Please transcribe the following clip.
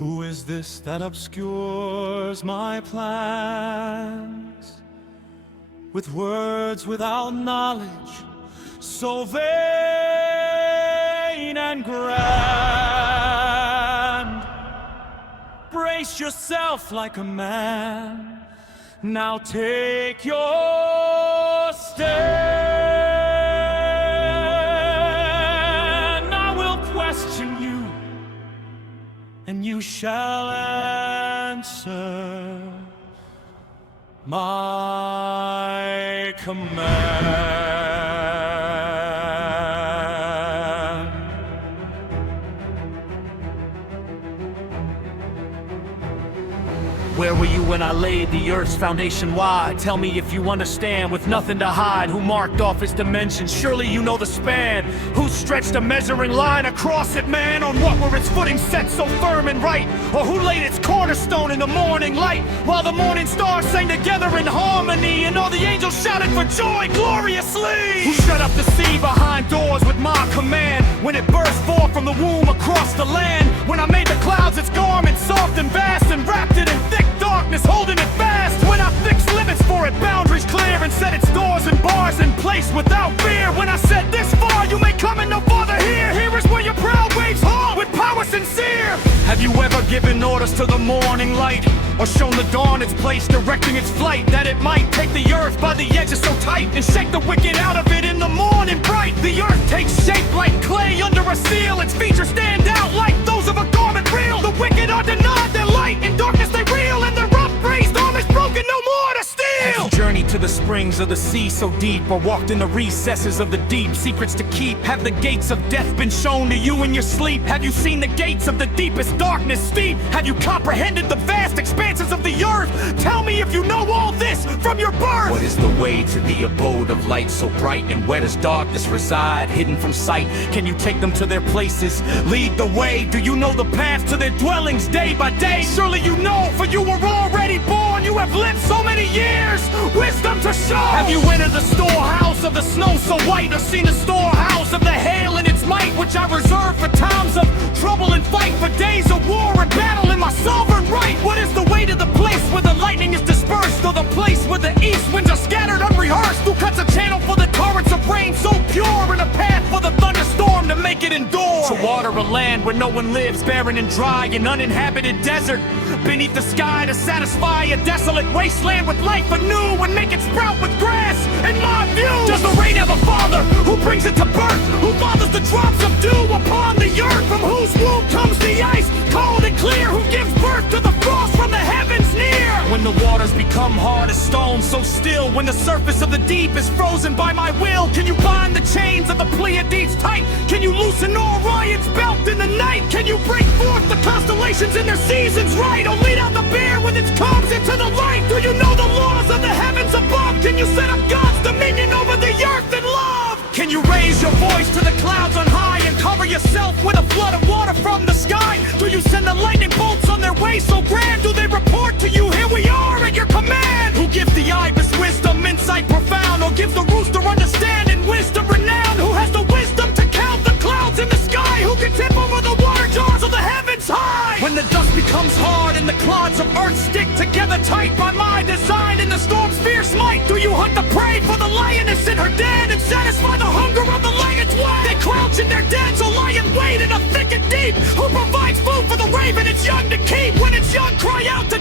Who is this that obscures my plans with words without knowledge, so vain and grand? Brace yourself like a man, now take your stand. I will question you, and you shall answer my command. Where were you when I laid the earth's foundation wide? Tell me if you understand, with nothing to hide. Who marked off its dimensions? Surely you know the span. Who stretched a measuring line across it, man? On what were its footing set so firm and right? Or who laid its cornerstone in the morning light, while the morning stars sang together in harmony, and all the angels shouted for joy gloriously? Who shut up the sea behind doors with my command, when it burst forth from the womb across the land? When I made the clouds its garments soft and vast, and wrapped it in thick darkness, holding it fast. When I fixed limits for it, boundaries clear, and set its doors and bars in place without fear. When I said this far, you may come and no farther here. Here is where your proud waves halt with power sincere. Have you ever given orders to the morning light, or shown the dawn its place, directing its flight, that it might take the earth by the edges so tight, and shake the wicked out of it in the morning bright? The earth takes shape like clay under a seal. Its features stand out like those of a garment reel. The wicked are denied their light, in darkness they reel, and their upraised arm is broken, no more to steal. Have you journeyed to the springs of the sea so deep, or walked in the recesses of the deep, secrets to keep? Have the gates of death been shown to you in your sleep? Have you seen the gates of the deepest darkness steep? Have you comprehended the vast expanses of the earth? Tell me if you know all this from your birth. What is the way to the abode of light so bright, and where does darkness reside, hidden from sight? Can you take them to their places? Lead the way. Do you know the path to their dwellings day by day? Surely you know, for you were already born. You have lived so many years, wisdom to show. Have you entered the storehouse of the snow so white, or seen the storehouse of the hail in its might, which I reserve for times of trouble and fight, for days of war and battle in my sovereign right? What is the way to the place where the lightning is dispersed, or the place where the east winds are scattered unrehearsed? Who cuts a channel for the torrents of rain so pure, and a path for the thunderstorm to make it endure? To water a land where no one lives, barren and dry, an uninhabited desert beneath the sky, to satisfy a desolate wasteland with life anew, and make it sprout with grass in my view. Does the rain have a father who brings it to birth, who fathers the drops of dew upon the earth, from whose womb comes the ice cold and clear, who gives birth to the frost from the heavens near? When the waters become hard as stone, so still, when the surface of the deep is frozen by my will, can you bind the chains of the Pleiades tight? Can you loosen Orion's belt in the night? Can you bring forth the constellations in their seasons right, or lead out the bear with its cubs into the light? Do you know the laws of the heavens above? Can you set up God's dominion over the earth in love? Can you raise your voice to the clouds on high, and cover yourself with a flood of water from the sky? Do you send the lightning bolts on their way so grand? Do they report to you, here we are at your command? Who gives the ibis wisdom, insight profound, or gives the rooster understanding, wisdom renowned? Who has the wisdom to count the clouds in the sky? Who can tip over the water jars of the heavens high? When the dust becomes hard and the clods of earth stick together tight by my design, in the storm's fierce might, do you hunt the prey for the lioness in her den, and satisfy the hunger of the lion's way? They crouch in their dens or lie in wait in a thicket deep. Who provides food for the raven its young to keep, when its young cry out to